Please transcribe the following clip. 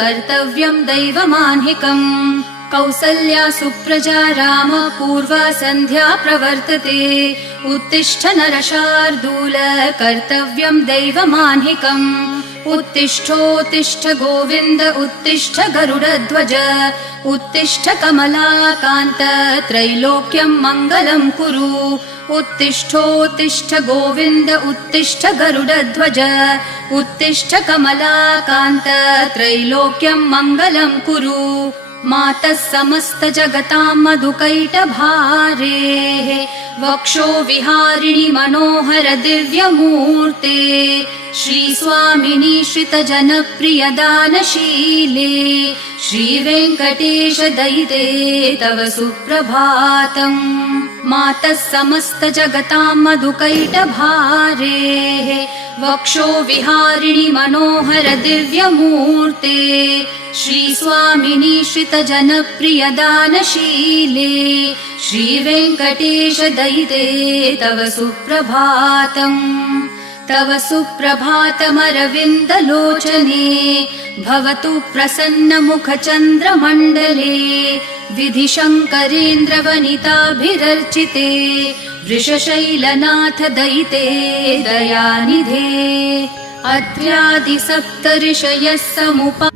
कर्तव्यं दैवमान्हिकम् कौसल्या सुप्रजा राम पूर्वा सन्ध्या प्रवर्तते उत्तिष्ठ नरशार्दूल कर्तव्यं दैवमान्हिकम् उत्तिष्ठोत्तिष्ठ गोविन्द उत्तिष्ठ गरुडध्वज उत्तिष्ठ कमलाकान्त त्रैलोक्यं मङ्गलं कुरु उत्तिष्ठोत्तिष्ठ गोविन्द उत्तिष्ठ गरुडध्वज उत्तिष्ठ कमलाकान्त त्रैलोक्यं मङ्गलं कुरु मातः समस्त जगतां मधुकैटभारेः वक्षो विहारिणि मनोहर दिव्यमूर्ते श्रीस्वामिनि श्रितजनप्रिय दानशीले श्रीवेङ्कटेश दयिते तव सुप्रभातम् मातः समस्त जगतां मधुकैटभारेः वक्षो विहारिणि मनोहर दिव्यमूर्ते श्रीस्वामिनि श्रितजनप्रिय दानशीले श्रीवेङ्कटेश दयिते तव सुप्रभातम् तव सुप्रभातमरविन्दलोचने भवतु प्रसन्नमुखचन्द्रमण्डले विधिशङ्करेन्द्रवनिताभिरर्चिते वृषशैलनाथ दयिते दयानिधे अद्यादिसप्तऋषयः समुपा